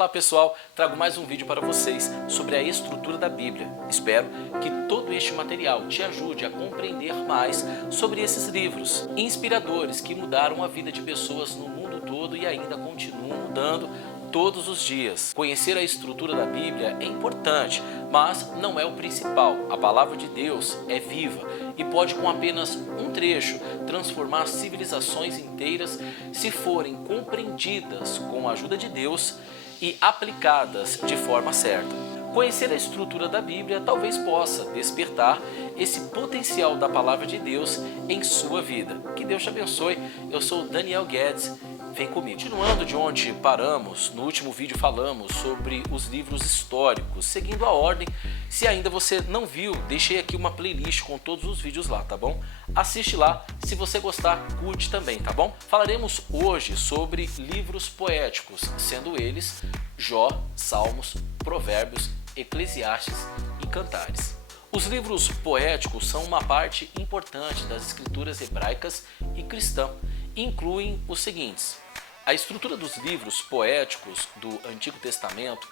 Olá pessoal, trago mais um vídeo para vocês sobre a estrutura da Bíblia. Espero que todo este material te ajude a compreender mais sobre esses livros inspiradores que mudaram a vida de pessoas no mundo todo e ainda continuam mudando todos os dias. Conhecer a estrutura da Bíblia é importante, mas não é o principal. A palavra de Deus é viva e pode, com apenas um trecho, transformar civilizações inteiras se forem compreendidas com a ajuda de Deus e aplicadas de forma certa. Conhecer a estrutura da Bíblia talvez possa despertar esse potencial da palavra de Deus em sua vida. Que Deus te abençoe. Eu sou Daniel Guedes. Vem comigo. Continuando de onde paramos, no último vídeo falamos sobre os livros históricos, seguindo a ordem. Se ainda você não viu, deixei aqui uma playlist com todos os vídeos lá, tá bom? Assiste lá, se você gostar, curte também, tá bom? Falaremos hoje sobre livros poéticos, sendo eles Jó, Salmos, Provérbios, Eclesiastes e Cantares. Os livros poéticos são uma parte importante das escrituras hebraicas e cristã. Incluem os seguintes: a estrutura dos livros poéticos do Antigo Testamento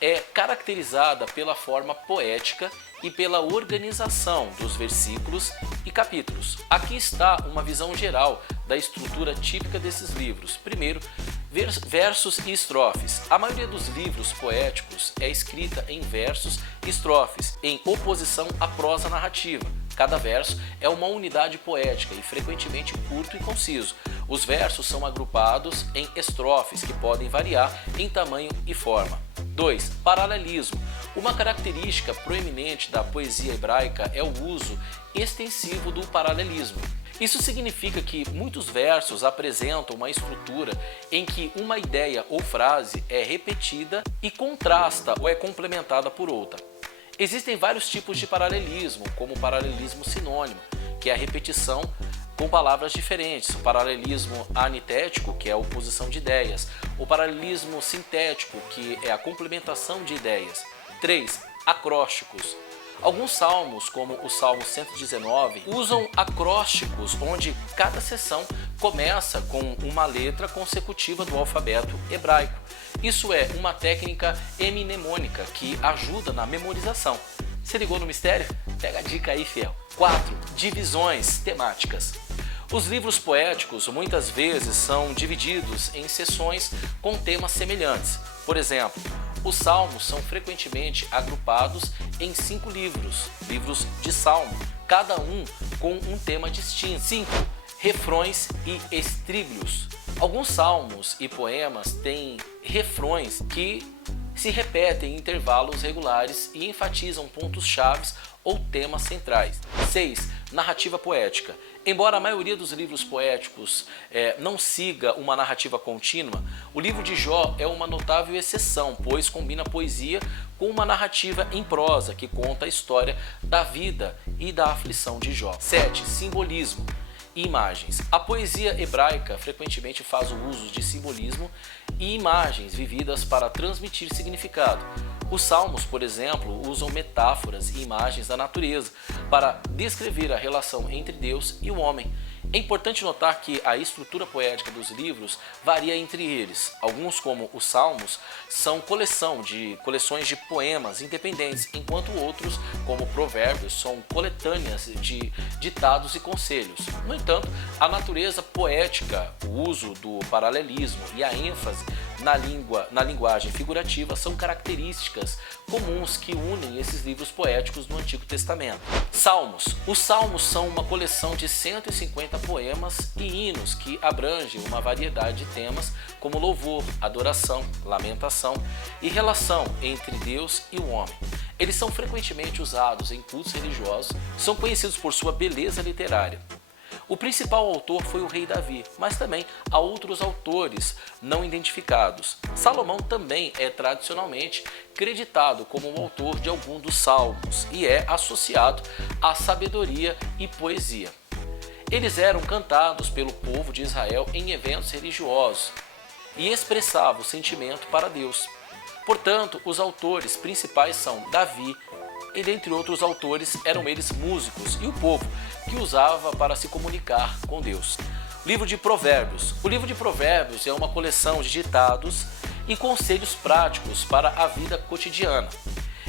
é caracterizada pela forma poética e pela organização dos versículos e capítulos. Aqui está uma visão geral da estrutura típica desses livros. Primeiro, versos e estrofes. A maioria dos livros poéticos é escrita em versos e estrofes, em oposição à prosa narrativa. Cada verso é uma unidade poética e frequentemente curto e conciso. Os versos são agrupados em estrofes que podem variar em tamanho e forma. 2. Paralelismo. Uma característica proeminente da poesia hebraica é o uso extensivo do paralelismo. Isso significa que muitos versos apresentam uma estrutura em que uma ideia ou frase é repetida e contrasta ou é complementada por outra. Existem vários tipos de paralelismo, como o paralelismo sinônimo, que é a repetição com palavras diferentes, o paralelismo anitético, que é a oposição de ideias, o paralelismo sintético, que é a complementação de ideias. 3. Acrósticos. Alguns salmos, como o Salmo 119, usam acrósticos, onde cada seção começa com uma letra consecutiva do alfabeto hebraico. Isso é uma técnica mnemônica que ajuda na memorização. Se ligou no mistério? Pega a dica aí, fiel. 4. Divisões temáticas. Os livros poéticos muitas vezes são divididos em seções com temas semelhantes. Por exemplo, os salmos são frequentemente agrupados em 5 livros de salmo, cada um com um tema distinto. 5. Refrões e estribilhos. Alguns salmos e poemas têm refrões que se repetem em intervalos regulares e enfatizam pontos chaves ou temas centrais. 6. Narrativa poética. Embora a maioria dos livros poéticos não siga uma narrativa contínua, o livro de Jó é uma notável exceção, pois combina poesia com uma narrativa em prosa que conta a história da vida e da aflição de Jó. 7. Simbolismo e imagens. A poesia hebraica frequentemente faz o uso de simbolismo e imagens vividas para transmitir significado. Os salmos, por exemplo, usam metáforas e imagens da natureza para descrever a relação entre Deus e o homem. É importante notar que a estrutura poética dos livros varia entre eles. Alguns, como os Salmos, são coleções de poemas independentes, enquanto outros, como Provérbios, são coletâneas de ditados e conselhos. No entanto, a natureza poética, o uso do paralelismo e a ênfase na linguagem figurativa são características comuns que unem esses livros poéticos do Antigo Testamento. Salmos. Os Salmos são uma coleção de 150 poemas e hinos que abrangem uma variedade de temas como louvor, adoração, lamentação e relação entre Deus e o homem. Eles são frequentemente usados em cultos religiosos, são conhecidos por sua beleza literária. O principal autor foi o rei Davi, mas também há outros autores não identificados. Salomão também é tradicionalmente creditado como o autor de algum dos salmos e é associado à sabedoria e poesia. Eles eram cantados pelo povo de Israel em eventos religiosos e expressavam o sentimento para Deus. Portanto, os autores principais são Davi, e dentre outros autores eram eles músicos e o povo que usava para se comunicar com Deus. Livro de Provérbios. O livro de Provérbios é uma coleção de ditados e conselhos práticos para a vida cotidiana.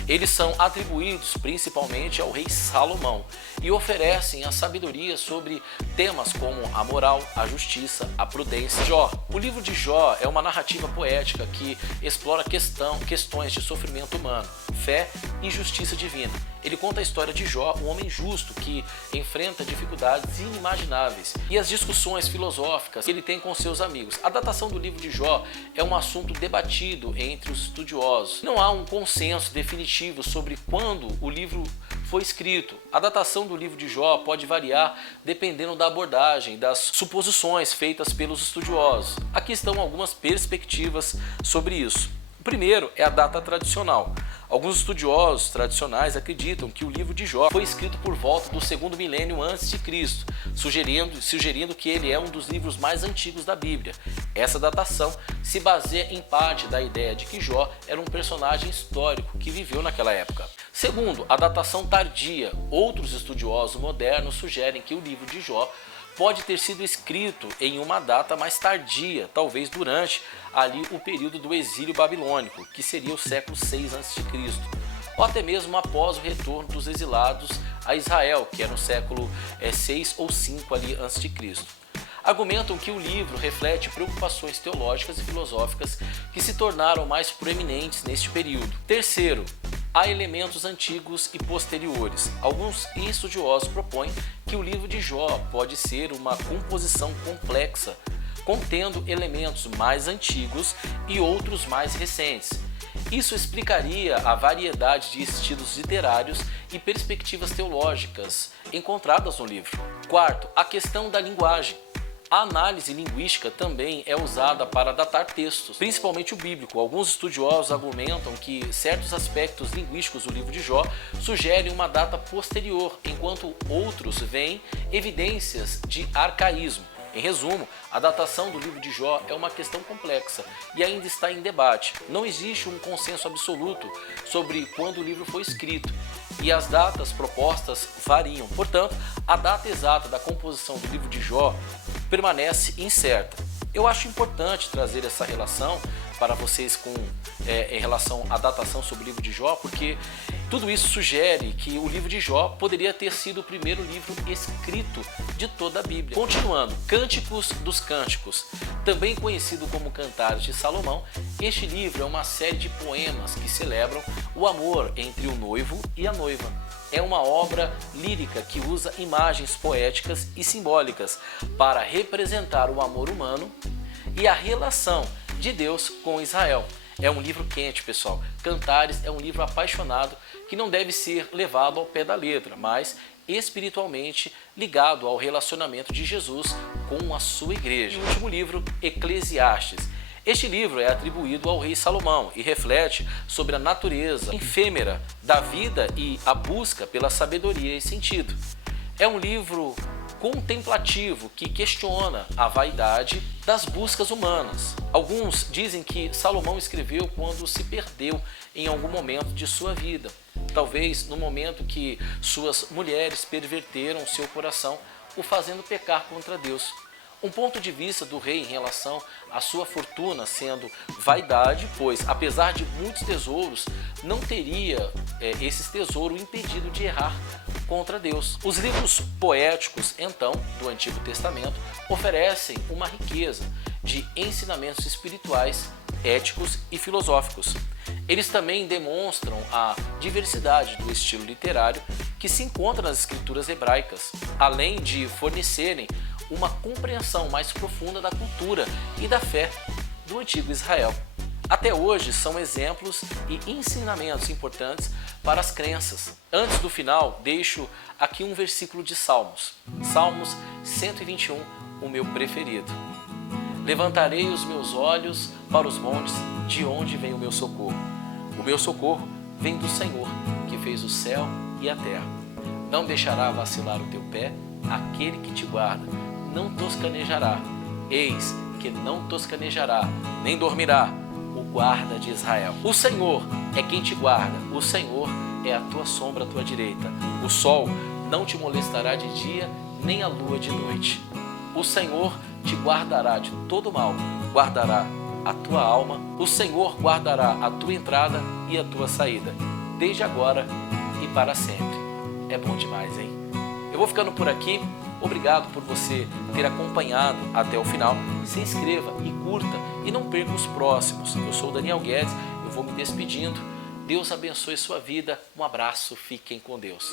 Eles são atribuídos principalmente ao rei Salomão e oferecem a sabedoria sobre temas como a moral, a justiça, a prudência. Jó. O livro de Jó é uma narrativa poética que explora questões de sofrimento humano, fé e justiça divina. Ele conta a história de Jó, um homem justo que enfrenta dificuldades inimagináveis e as discussões filosóficas que ele tem com seus amigos. A datação do livro de Jó é um assunto debatido entre os estudiosos. Não há um consenso definitivo sobre quando o livro foi escrito. A datação do livro de Jó pode variar dependendo da abordagem, das suposições feitas pelos estudiosos. Aqui estão algumas perspectivas sobre isso. O primeiro é a data tradicional. Alguns estudiosos tradicionais acreditam que o livro de Jó foi escrito por volta do segundo milênio antes de Cristo, sugerindo que ele é um dos livros mais antigos da Bíblia. Essa datação se baseia em parte da ideia de que Jó era um personagem histórico que viveu naquela época. Segundo, a datação tardia. Outros estudiosos modernos sugerem que o livro de Jó pode ter sido escrito em uma data mais tardia, talvez durante ali o período do exílio babilônico, que seria o século 6 a.C., ou até mesmo após o retorno dos exilados a Israel, que era no século 6 ou 5 ali antes de Cristo. Argumentam que o livro reflete preocupações teológicas e filosóficas que se tornaram mais proeminentes neste período. Terceiro, há elementos antigos e posteriores. Alguns estudiosos propõem que o livro de Jó pode ser uma composição complexa, contendo elementos mais antigos e outros mais recentes. Isso explicaria a variedade de estilos literários e perspectivas teológicas encontradas no livro. Quarto, a questão da linguagem. A análise linguística também é usada para datar textos, principalmente o bíblico. Alguns estudiosos argumentam que certos aspectos linguísticos do livro de Jó sugerem uma data posterior, enquanto outros veem evidências de arcaísmo. Em resumo, a datação do livro de Jó é uma questão complexa e ainda está em debate. Não existe um consenso absoluto sobre quando o livro foi escrito e as datas propostas variam. Portanto, a data exata da composição do livro de Jó permanece incerta. Eu acho importante trazer essa relação para vocês em relação à datação sobre o livro de Jó, porque tudo isso sugere que o livro de Jó poderia ter sido o primeiro livro escrito de toda a Bíblia. Continuando, Cânticos dos Cânticos, também conhecido como Cantares de Salomão, este livro é uma série de poemas que celebram o amor entre o noivo e a noiva. É uma obra lírica que usa imagens poéticas e simbólicas para representar o amor humano e a relação de Deus com Israel. É um livro quente, pessoal. Cantares é um livro apaixonado que não deve ser levado ao pé da letra, mas espiritualmente ligado ao relacionamento de Jesus com a sua igreja. E o último livro, Eclesiastes. Este livro é atribuído ao rei Salomão e reflete sobre a natureza efêmera da vida e a busca pela sabedoria e sentido. É um livro contemplativo que questiona a vaidade das buscas humanas. Alguns dizem que Salomão escreveu quando se perdeu em algum momento de sua vida, talvez no momento que suas mulheres perverteram seu coração, o fazendo pecar contra Deus. Um ponto de vista do rei em relação à sua fortuna sendo vaidade, pois apesar de muitos tesouros, não teria esses tesouros impedido de errar contra Deus. Os livros poéticos, então, do Antigo Testamento, oferecem uma riqueza de ensinamentos espirituais, éticos e filosóficos. Eles também demonstram a diversidade do estilo literário que se encontra nas escrituras hebraicas, além de fornecerem uma compreensão mais profunda da cultura e da fé do antigo Israel. Até hoje são exemplos e ensinamentos importantes para as crenças. Antes do final, deixo aqui um versículo de Salmos. Salmos 121, o meu preferido. Levantarei os meus olhos para os montes, de onde vem o meu socorro. O meu socorro vem do Senhor, que fez o céu e a terra. Não deixará vacilar o teu pé, aquele que te guarda, não toscanejará. Eis que não toscanejará, nem dormirá o guarda de Israel. O Senhor é quem te guarda, o Senhor é a tua sombra à tua direita. O sol não te molestará de dia, nem a lua de noite. O Senhor te guardará de todo mal, guardará a tua alma, o Senhor guardará a tua entrada e a tua saída, desde agora e para sempre. É bom demais, hein? Eu vou ficando por aqui. Obrigado por você ter acompanhado até o final. Se inscreva e curta e não perca os próximos. Eu sou o Daniel Guedes, eu vou me despedindo. Deus abençoe sua vida. Um abraço, fiquem com Deus.